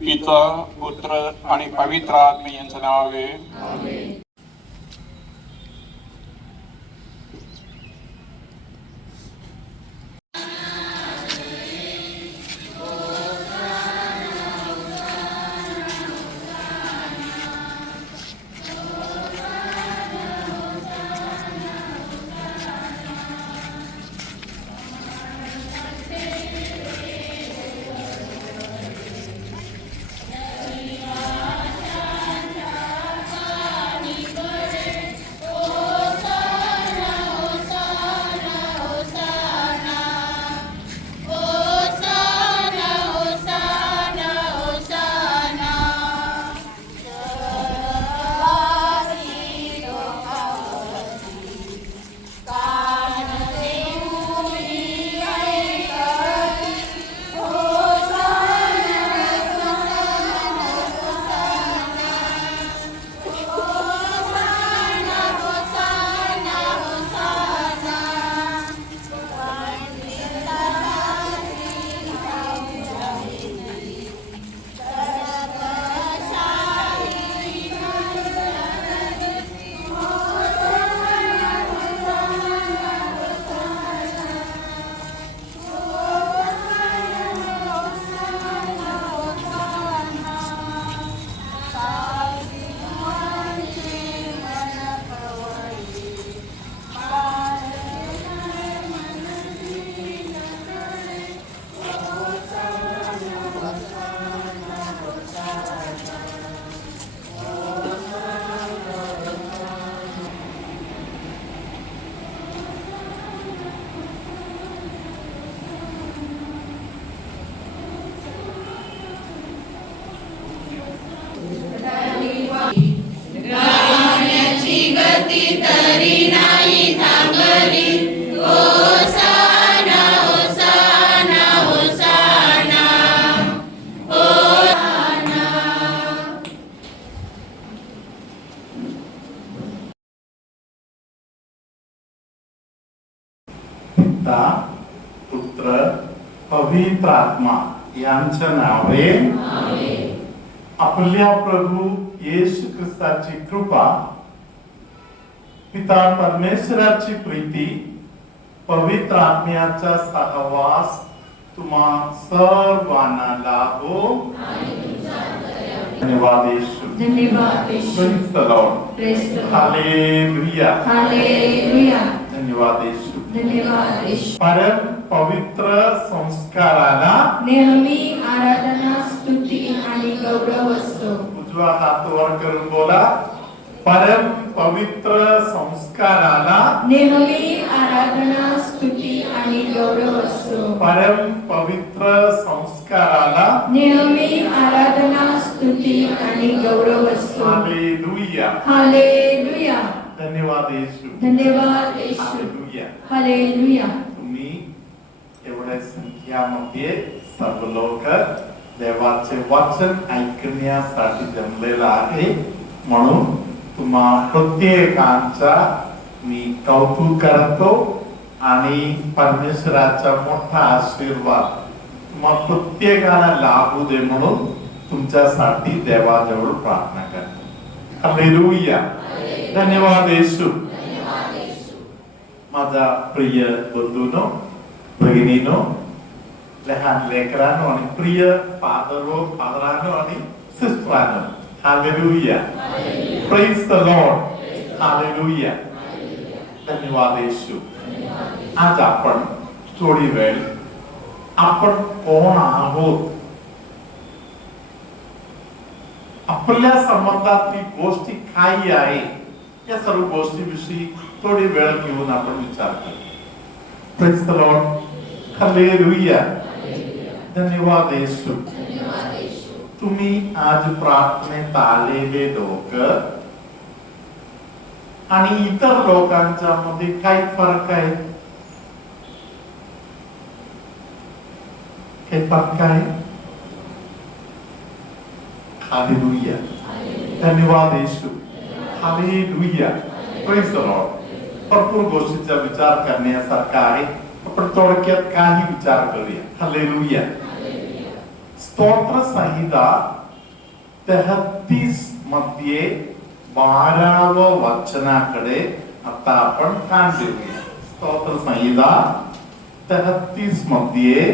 पिता पुत्र आणि पवित्र आत्मे यांचं नावे. पिता पुत्र पवित्र आत्मा यांच्या नावे. आपल्या प्रभू येशू ख्रिस्ताची कृपा, पिता परमेश्वराची प्रीती, पवित्र आत्म्याचा सहवास तुम्हा सर्वांना लाभो. धन्यवाद येशू. धन्यवाद येशू. Praise the Lord. Praise the Lord. Hallelujah. Hallelujah. धन्यवाद येशू. धन्यवाद येशू. परम पवित्र संस्काराला नेहमी आराधना, स्तुती आणि गौरव असतो. उजवा हात वर करून बोला. परम पवित्र संस्काराला नेहमी आराधना, स्तुती आणि गौरव असतो. परम पवित्र संस्काराला नेहमी आराधना, स्तुती आणि गौरव असतो. हालेलुया. हालेलुया. धन्यवाद येशू. धन्यवाद येशू. हालेलुया. हालेलुया. तुम्ही एवढ्या संख्यामध्ये सर्व लोक देवाचे वचन ऐकण्यासाठी जमलेला आहे, म्हणून तुम्हा प्रत्येकांचा मी कौतुक करतो आणि परमेश्वराचा मोठा आशीर्वाद तुम्हा प्रत्येकाला लाभू दे म्हणून तुमच्यासाठी देवाजवळ प्रार्थना करतो. हालेलुया. धन्यवाद येशू. माझा प्रिय बंधूनो, भगिनीनो, लहान लेकरांनो आणि प्रिय फादरांनो आणि सिस्टरांनो, hallelujah. Praise the lord. Hallelujah. धन्यवाद येशू. आज आपण थोडी वेळ आपण कोण आहोत, आपल्या संबंधातली गोष्टी काय आहे, या सर्व गोष्टीविषयी थोडी वेळ घेऊन आपण विचार करू. Praise the lord. हालेलुया. धन्यवाद येशू. तुम्ही आज प्रार्थनेत आलेले लोक आणि इतर लोकांच्या मध्ये काय फरक आहे? काय फरक आहे? हालेलुया. धन्यवाद येशू. हालेलुया. Praise the Lord. भरपूर गोष्टीचा विचार करण्यासारखा आहे. आपण थोडक्यात काही विचार करूया. हालेलुया. स्तोत्र संहिता 33 मध्ये 12वं वचनाकडे आता आपण कान देऊया. स्तोत्र संहिता 33 मध्ये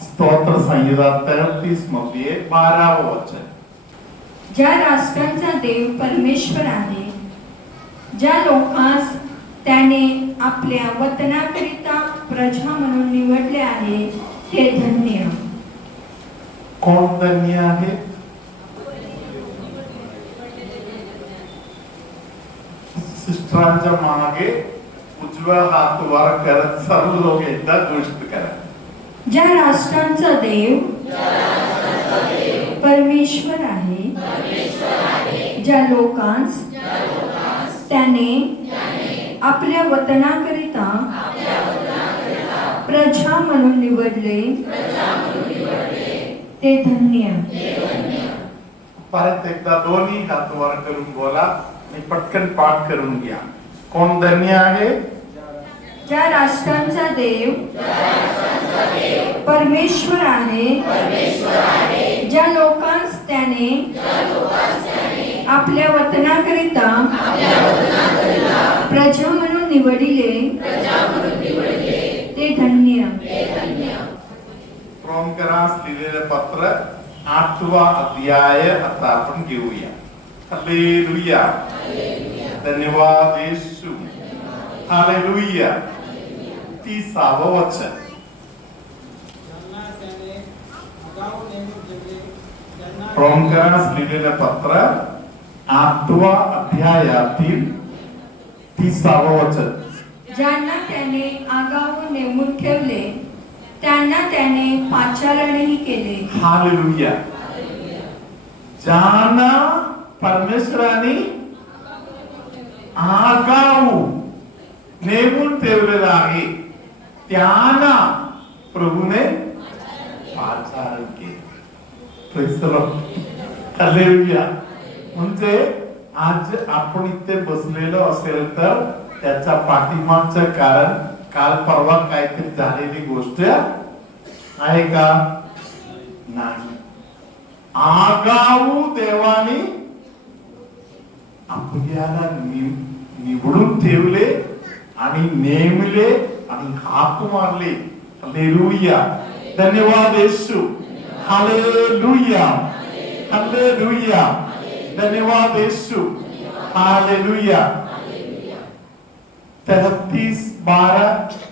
स्तोत्र संहिता 33 मध्ये 12वं वचन. ज्या राष्ट्रांचा देव परमेश्वर आहे, ज्या लोकांस त्याने आपल्या वतनाकरिता प्रजा म्हणून निवडले आहे, ते धन्य. कोण धन्य आहे? सिस्टरांच्या मागे उजवा हात वर करत सर्व लोक एकदा गोष्ट करा. ज्या राष्ट्रांचा देव परमेश्वर आहे, ज्या लोकांस त्याने आपल्या वतनाकरिता प्रजा म्हणून निवडले, ते धन्य. परत एकदा दोन्ही हात वर करून बोला आणि पटकन पाठ करून घ्या. कोण धन्य आहे? ज्या राष्ट्रांचा देव परमेश्वर आहे, ज्या लोकांस त्याने आपल्या वतनाकरिता प्रजा म्हणून निवडिले, ते धन्य. रोमकरास लिहिलेले पत्र 8वा अध्याय आता आपण घेऊया. हालेलुया. धन्यवाद येशू. हालेलुया. 30वं वचन. रोमकरास लिहिलेले पत्र 8वा अध्यायातील 30वं वचन. ज्यांना त्याने आगाऊ नेमून ठेवले, त्यांना त्याने पाचारणही केले. हालेलुया. ज्यांना परमेश्वराने आगाऊ नेमून ठेवलेला आहे, त्यांना प्रभूने पाचारण केले. Praise the lord. हालेलुया. म्हणजे आज आपण इथे बसलेलो असेल तर त्याच्या पाठीमागचं कारण काल परवा काहीतरी झालेली गोष्ट आहे का? नाही. आगाऊ देवाने आपल्याला निवडून ठेवले आणि नेमले आणि हाक मारले. हालेलुया. धन्यवाद येशू. हालेलुया. हालेलुया. धन्यवाद येशू. हालेलुया. 33:12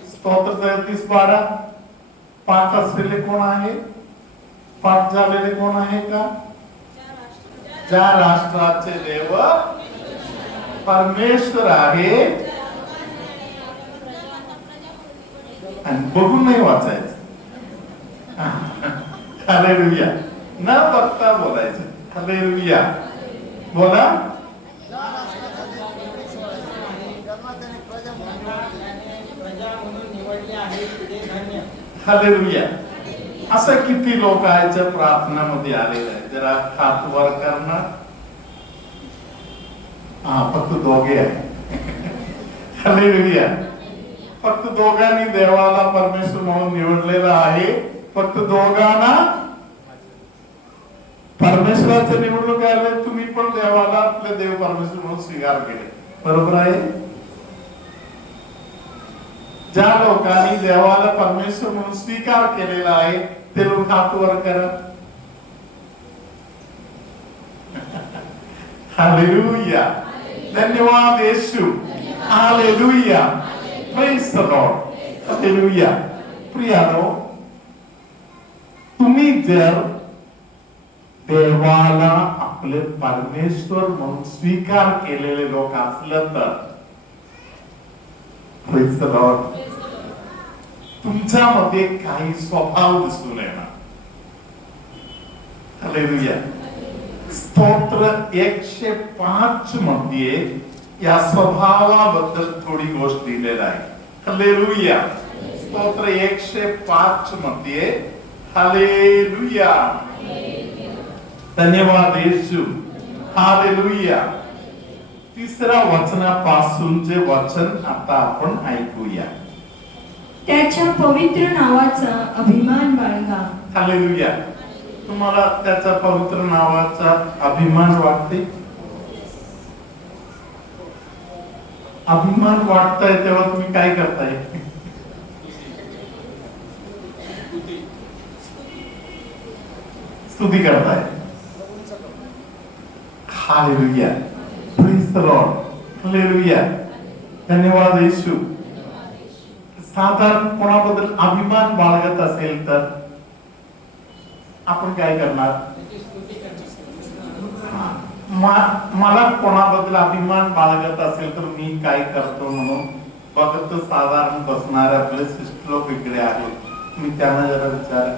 स्तोत्र 33:12 पाठ असलेले कोण आहे? पाठ झालेले कोण आहे का? ज्या राष्ट्राचे देव परमेश्वर आहे. आणि बघून नाही वाचायचं. हालेलुया. न बघता बोलायचं. हालेलुया. बोला. हालेलुया. असं किती लोक आहेत प्रार्थनामध्ये आलेले आहेत? जरा हात वर करणार. फक्त दोघे आहे. हालेलुया. फक्त दोघांनी देवाला परमेश्वर म्हणून निवडलेला आहे. फक्त दोघांना परमेश्वराचे निवडणूक आले. तुम्ही पण देवाला आपले देव परमेश्वर म्हणून स्वीकार केले. बरोबर आहे. ज्या लोकांनी देवाला परमेश्वर म्हणून स्वीकार केलेला आहे ते लोक हात वर करा. हालेलुया. धन्यवाद येशू. Hallelujah. Praise the lord. Hallelujah. प्रियानो, तुम्ही जर देवाला आपले परमेश्वर म्हणून स्वीकार केलेले लोक असलं तर प्रेज द लॉर्ड, तुमच्यामध्ये काही स्वभाव दिसून येणार. हालेलुया. स्तोत्र 105 मध्ये या स्वभावाबद्दल थोडी गोष्ट दिलेली आहे. हालेलुया. स्तोत्र 105 मध्ये. हालेलुया. धन्यवाद येशू. हालेलुया. 3ऱ्या वचनापासूनचे वचन आता आपण ऐकूया. त्याच्या पवित्र नावाचा अभिमान बाळगा. हालेलुया. तुम्हाला त्याच्या पवित्र नावाचा अभिमान वाटते? अभिमान वाटताय तेव्हा तुम्ही काय करताय? स्तुती करताय. Hallelujah. Praise the lord. Hallelujah. धन्यवाद येशू. साधारण कोणाबद्दल अभिमान बाळगत असेल तर आपण काय करणार? मला कोणाबद्दल अभिमान बाळगत असेल तर मी काय करतो म्हणून फक्त साधारण बसणारे आपले सिस्टर लोक इकडे आहेत. मी त्यांना जरा विचार,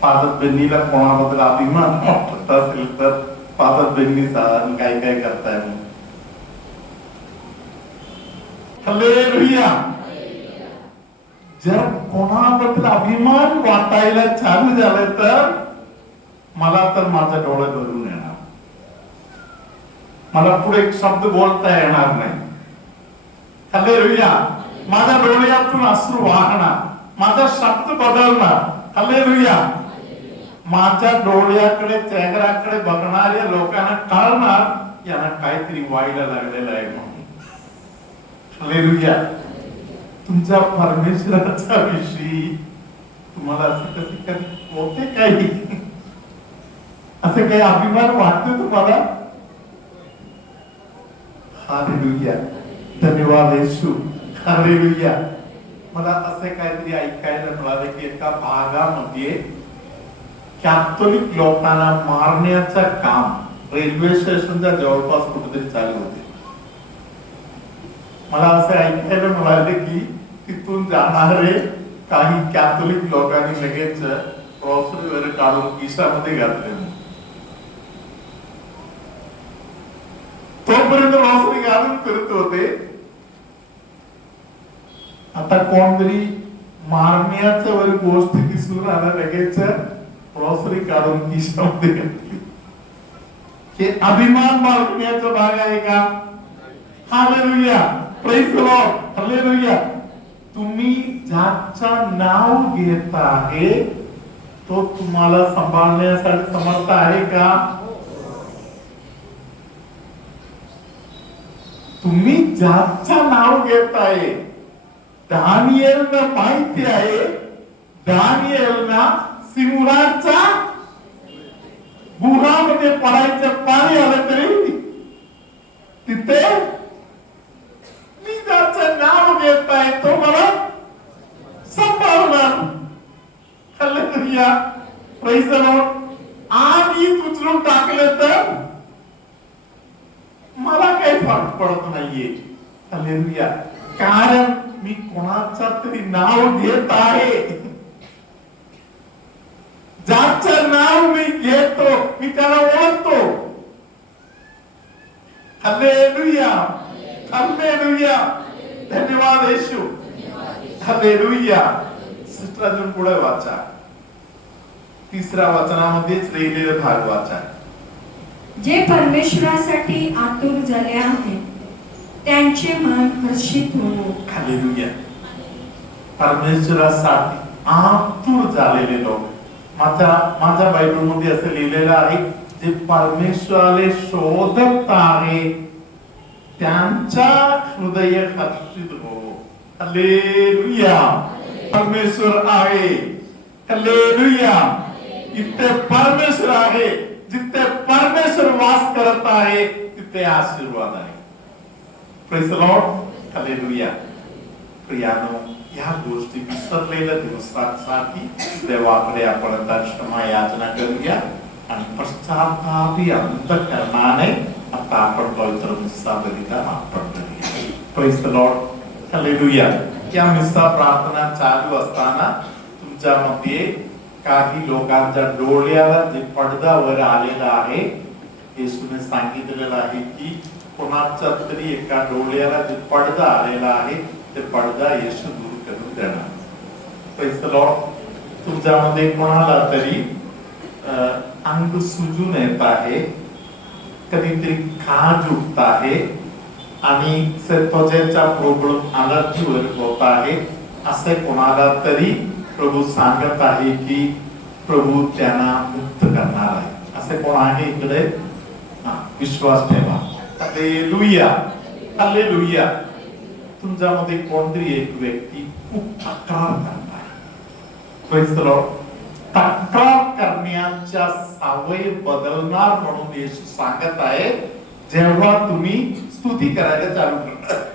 फादर बहिणीला कोणाबद्दल अभिमान वाटत असेल तर फादर बहिणी साधारण काय काय करताय म्हणून. हालेलुया. जर कोणाबद्दल अभिमान वाटायला चालू झालं तर मला तर माझ्या डोळ्यात भरून येणार. मला पुढे एक शब्द बोलता येणार नाही. हालेलुया. माझ्या डोळ्यातून अश्रू वाहणार, माझा शब्द बदलणार. हालेलुया. माझ्या डोळ्याकडे चेहऱ्याकडे बघणाऱ्या लोकांना टाळणार, यांना काहीतरी व्हायला लागलेलं आहे म्हणून. हालेलुया. तुमच्या परमेश्वराच्या विषयी तुम्हाला असं कसे होते काही, असं काही अभिमान वाटते तुम्हाला? हालेलुया. धन्यवाद येशू. हालेलुया. मला असे काहीतरी ऐकायला मिळाले की एका भागामध्ये कॅथोलिक लोकांना मारण्याचं काम रेल्वे स्टेशनच्या जवळपास कुठेतरी चालू होते. मला असे ऐकायला मिळाले की तिथून जाणारे काही कॅथोलिक लोकांनी लगेच ग्रॉसरी वगैरे काढून खिशामध्ये घातले. तोपर्यंत ग्रॉसरी घालून फिरत होते. आता कोणतरी मारण्याच्या वर गोष्टी दिसून आल्या, लगेच ग्रॉसरी काढून खिशामध्ये घातली. हे अभिमान बाळगण्याचा भाग आहे का? Hallelujah. Praise the lord. Hallelujah. तुम्ही ज्याचं नाव घेत आहे तो तुम्हाला सांभाळण्यासाठी समर्थ आहे का? तुम्ही ज्याचं नाव घेत आहे, दानिएलला माहिती आहे, दानिएलना सिंहाच्या गुहामध्ये पडायचं पाणी आलं तरी तिथे मी ज्याचं नाव घेत आहे तो मला सांभाळणार. हालेलुया. Praise the Lord. आणि उचलून टाकलं तर मला काही फरक पडत नाहीये. हालेलुया. कारण मी कोणाचं तरी नाव घेत आहे. ज्याचं नाव मी घेतो मी त्याला ओळखतो. हालेलुया. हालेलुया. धन्यवाद येशू. हालेलुया. सिस्टर अजून पुढे वाचा. तिसऱ्या वचनामध्येच लिहिलेला भाग वाचा. जे परमेश्वरासाठी आतुर झाले आहेत त्यांचे मन हर्षित हो. हालेलुया. परमेश्वरासाठी आतुर झालेले लोक. माझ्या बायबलमध्ये असं लिहिलेलं आहे, जे परमेश्वराला शोधत आहे त्यांचा हृदय हर्षित हो. हालेलुया. परमेश्वर आहे. हालेलुया. इथे परमेश्वर आहे. जिथे परमेश्वर वास करत आहे तिथे आशीर्वाद आहे. Praise the lord. हालेलुया. प्रियानो, या गोष्टी विसरलेल्या दिवसांसाठी देवाकडे आपण क्षमा याचना करूया आणि पश्चातापी अंतःकरणाने आता आपण पवित्र मिस्सा बलिदान अर्पण करूया. Praise the lord. हालेलुया. या मिस्सा प्रार्थना चालू असताना तुमच्यामध्ये काही लोकांच्या डोळ्याला जे पडद्यावर आलेला आहे, येशूने सांगितलेलं आहे की कोणाच्या तरी एका डोळ्याला जे पडदा आलेला आहे ते पडदा येशू दूर करून देणार. Praise the Lord. तुमच्यामध्ये कोणाला तरी अंग सुजून येत आहे, कधीतरी खाज उठत आहे आणि त्वचेचा प्रॉब्लेम, अलर्जी होत आहे, असे कोणाला तरी प्रभू सांगत आहे की प्रभू त्यांना मुक्त करणार आहे. असे कोण आहे इकडे? विश्वास ठेवा. Hallelujah, hallelujah. तुमच्यामध्ये कोणतरी एक व्यक्ती खूप तक्रार करणार. Praise the Lord. तक्रार करण्याच्या सवय बदलणार म्हणून येशू सांगत आहे, जेव्हा तुम्ही स्तुती करायला चालू करणार,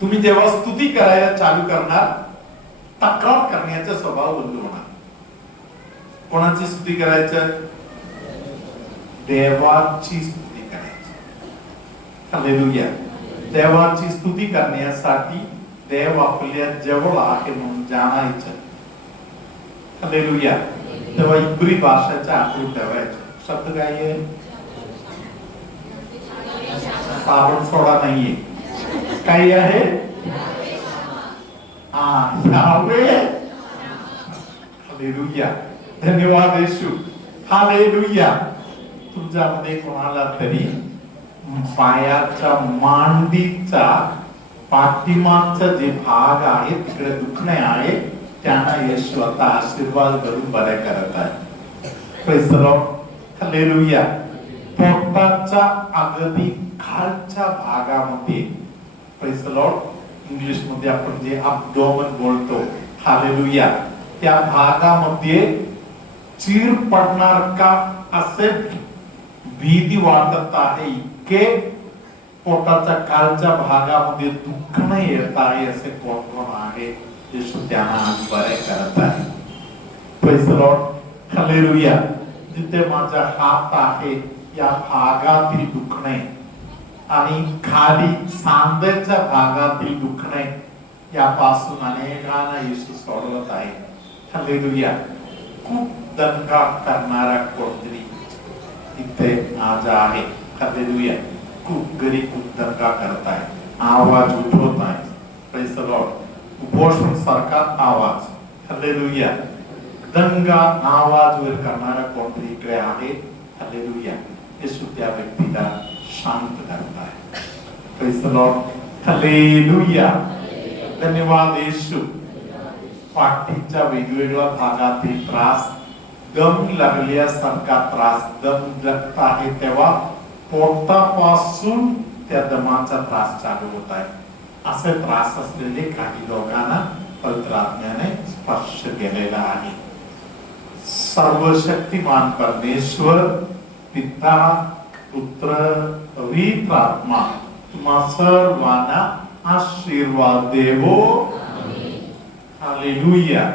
तुम्ही जेव्हा स्तुती करायला चालू करणार, तक्रार करण्याचा स्वभाव बंद होणार. कोणाची स्तुती करायचं? देवाची स्तुती करायची. हालेलुया. देवाची स्तुती करण्यासाठी देव आपल्या जवळ आहे म्हणून जाणायचं. हालेलुया. तेव्हा इब्री भाषेचा आठवण ठेवायचं. शब्द काय आहे? साबण सोडा नाहीये. काय आहे? यावे. हालेलुया. धन्यवाद येशू. हालेलुया. तुमच्यामध्ये कोणाला तरी पायाच्या मांडीचा पाठीमागचा जे भाग आहे तिकडे दुखणे आहे, त्यांना येशू आता आशीर्वाद करून बरे करत आहे. Praise the lord. हालेलुया. पोटाच्या अगदी खालच्या भागामध्ये, प्रेज द लॉर्ड, इंग्लिश मध्ये आपण जे अब्डोमेन बोलतो, हालेलुया, त्या भागामध्ये चीर पडणार का असे भीती वाटत आहे. इतके पोटाच्या खालच्या भागामध्ये दुखणे येत आहे असे कोण कोण आहे, येशू त्यांना आज बरे करत आहे. Praise the lord. हालेलुया. जिथे माझा हात आहे या भागातील दुखणे आणि खाली सांध्याच्या भागातील दुखणे यापासून अनेकांना येशू सोडवत आहे. हालेलुया. खूप दंगा करणारा कोणतरी इथे आज आहे. हालेलुया. खूप दंगा करत आहे, आवाज उठवत आहे. Praise the Lord. उपोषण सारखा आवाज. हालेलुया. दंगा आवाज वर करणारा कोणतरी इकडे आहे. हालेलुया. येशू त्या व्यक्तीला शांत करत आहे. Praise the lord. हालेलुया. धन्यवाद येशू. पाठीच्या वेगवेगळ्या भागातील त्रास, दम लागल्यासारखा त्रास, दम लागत आहे तेव्हा पोटापासून त्या दमाचा त्रास चालू होत आहे. असे त्रास असलेले काही लोकांना पवित्र आत्म्याने स्पर्श केलेला आहे. सर्वशक्तिमान परमेश्वर पिता, पुत्र, पवित्र आत्मा तुम्हा सर्वांना आशीर्वाद देवो. हालेलुया.